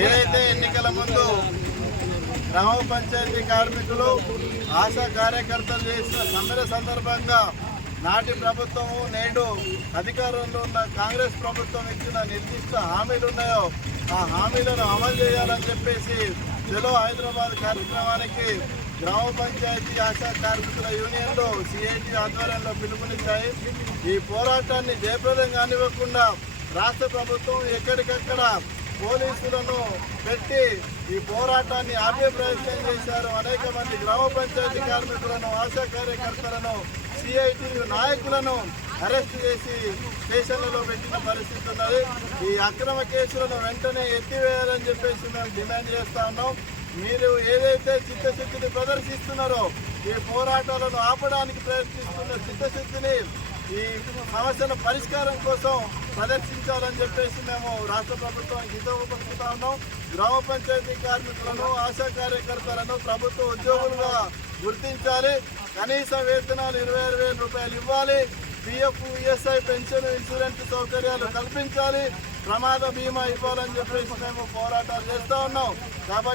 ఏదైతే ఎన్నికల ముందు గ్రామ పంచాయతీ కార్మికులు ఆశా కార్యకర్తలు చేసిన సమ్మెల సందర్భంగా నాటి ప్రభుత్వము నేడు అధికారంలో ఉన్న కాంగ్రెస్ ప్రభుత్వం ఇచ్చిన నిర్దిష్ట హామీలు ఉన్నాయో ఆ హామీలను అమలు చేయాలని చెప్పేసి చలో హైదరాబాద్ కార్యక్రమానికి గ్రామ పంచాయతీ ఆశా కార్మికుల యూనియన్లు సిఐటి ఆధ్వర్యంలో పిలుపునిచ్చాయి. ఈ పోరాటాన్ని జయప్రదం కానివ్వకుండా రాష్ట్ర ప్రభుత్వం ఎక్కడికక్కడ పోలీసులను పెట్టి ఈ పోరాటాన్ని ఆపే ప్రయత్నం చేశారు. అనేక మంది గ్రామ పంచాయతీ కార్మికులను ఆశా కార్యకర్తలను సిఐటి నాయకులను అరెస్ట్ చేసి స్టేషన్లలో పెట్టిన పరిస్థితి ఉన్నది. ఈ అక్రమ కేసులను వెంటనే ఎత్తివేయాలని చెప్పేసి మేము డిమాండ్ చేస్తా ఉన్నాం. మీరు ఏదైతే చిత్తశుద్ధిని ప్రదర్శిస్తున్నారో ఈ పోరాటాలను ఆపడానికి ప్రయత్నిస్తున్న చిత్తశుద్ధిని ఈ సమస్యల పరిష్కారం కోసం ప్రదర్శించాలని చెప్పేసి మేము రాష్ట్ర ప్రభుత్వానికి హితవుపరుస్తూ ఉన్నాం. గ్రామ పంచాయతీ కార్మికులను ఆశా కార్యకర్తలను ప్రభుత్వ ఉద్యోగులుగా గుర్తించాలి. కనీస వేతనాలు 26,000 రూపాయలు ఇవ్వాలి. పిఎఫ్, ఈఎస్ఐ, పెన్షన్, ఇన్సూరెన్స్ సౌకర్యాలు కల్పించాలి. ప్రమాద బీమా ఇవ్వాలని చెప్పేసి మేము పోరాటాలు చేస్తూ ఉన్నాం. కాబట్టి